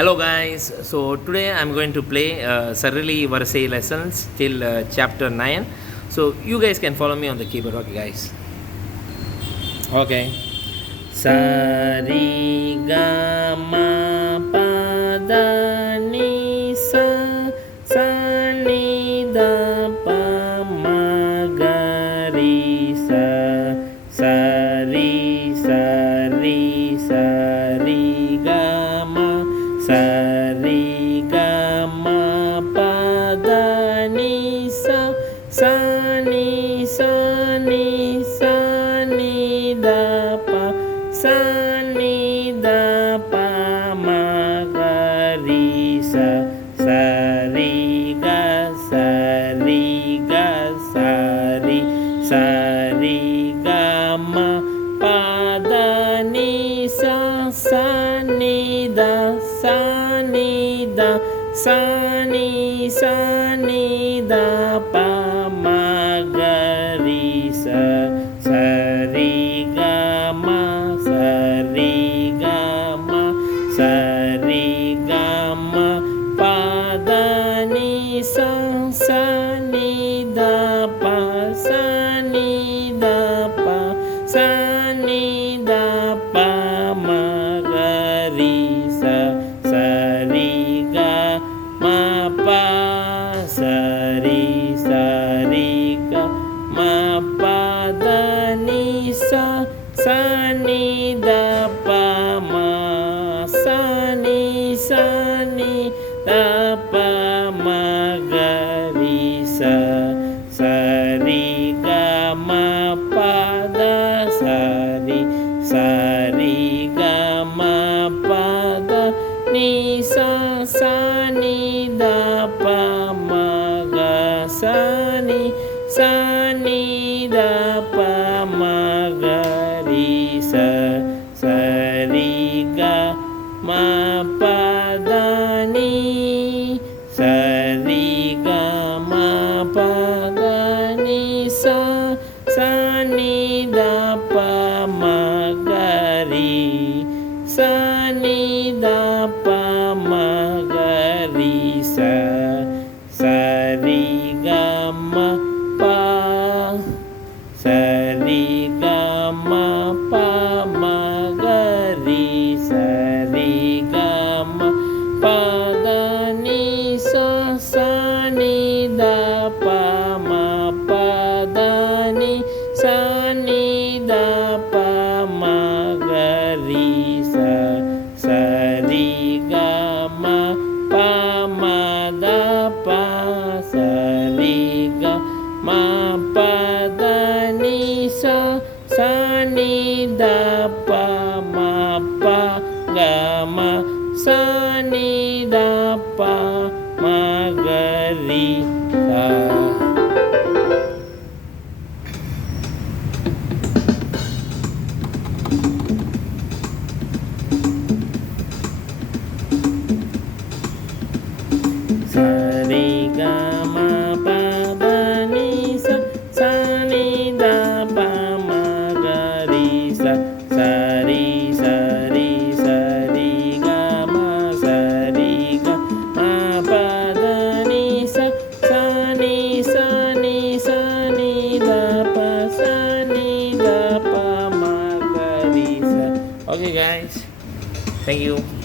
Hello guys, so today I'm going to play Sarili Varsai lessons till chapter 9. So you guys can follow me on the keyboard, okay guys? Okay. Sari ga ma pa da ni sa sa ni da pa ma ga ri sa sa ri sa ri sa ri ga ma sa ri ga ma pa da ni sa sa ni da pa sa ni da pa ma ga ri sa sa ri ga sa ri ga sa ri ga ma pa da ni sa sa ni da pa ma ga ri sa sa ri ga ma sa ri ga ma sa ri ga ma pa da ni sa sa ni da pa sa ni da pa sa ni da pa ma ga ri sa sa ri ga ma pa sa ri ga ma pa da ni sa sa ni da pa ma sa ni da pa ma ga ri sa sa ri ga ma pa da sa ri ga ma pa da ni sa ni da pa ma ga sa ni da pa ma ga ri sa sa ri ga ma pa da ni sa ri ga ma pa da ni sa ni da pa ma ga ri sa ni da pa ma ga ri sa ri ga ma pa sa ri ga ma pa ma ga ri sa ri ga ma pa da ni sa ni da pa ma pa da ni sa ni da pa ma ga ri sa ri ga ma pa ma da pa sa ri ga ma pa da ni sa ni da pa ma pa ga ma sa ni da pa ma ga ri sa. Sa ri ga ma pa da ni sa ni da pa ma ga ri sa ri ga ma ga ma pa da ni sa ni da pa ni da pa ma ga ri sa. Okay guys, thank you.